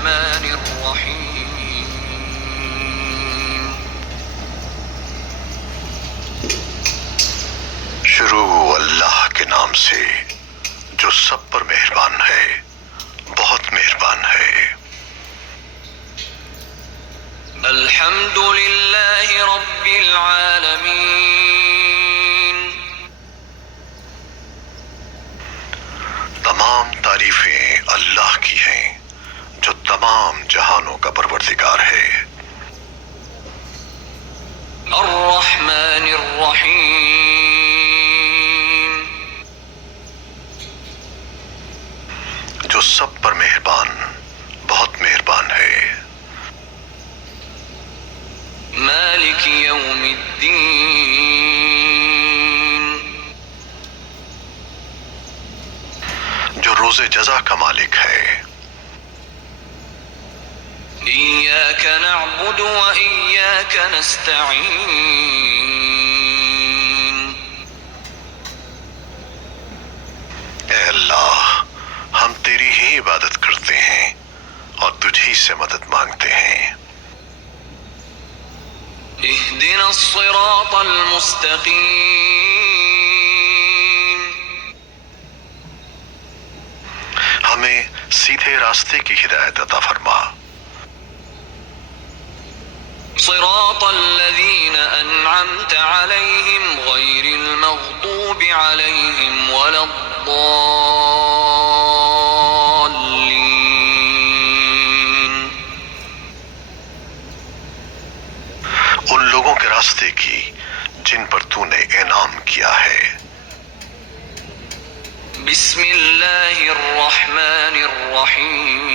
الرحمن الرحيم. شروع اللہ کے نام سے جو سب پر مہربان ہے، بہت مہربان ہے. الحمد للہ رب العالمین. تمام تعریفیں اللہ کی ہیں جو تمام جہانوں کا پروردگار ہے. الرحمن الرحیم. جو سب پر مہربان، بہت مہربان ہے. مالک یوم الدین. جو روز جزا کا مالک ہے. ایاک نعبد و ایاک نستعین. اے اللہ، ہم تیری ہی عبادت کرتے ہیں اور تجھ ہی سے مدد مانگتے ہیں. اہدنا الصراط المستقیم. ہمیں سیدھے راستے کی ہدایت عطا فرما. صراط الذین انعمت علیہم غیر المغضوب علیہم ولا الضالین. ان لوگوں کے راستے کی جن پر تو نے انعام کیا ہے. بسم اللہ الرحمن الرحیم.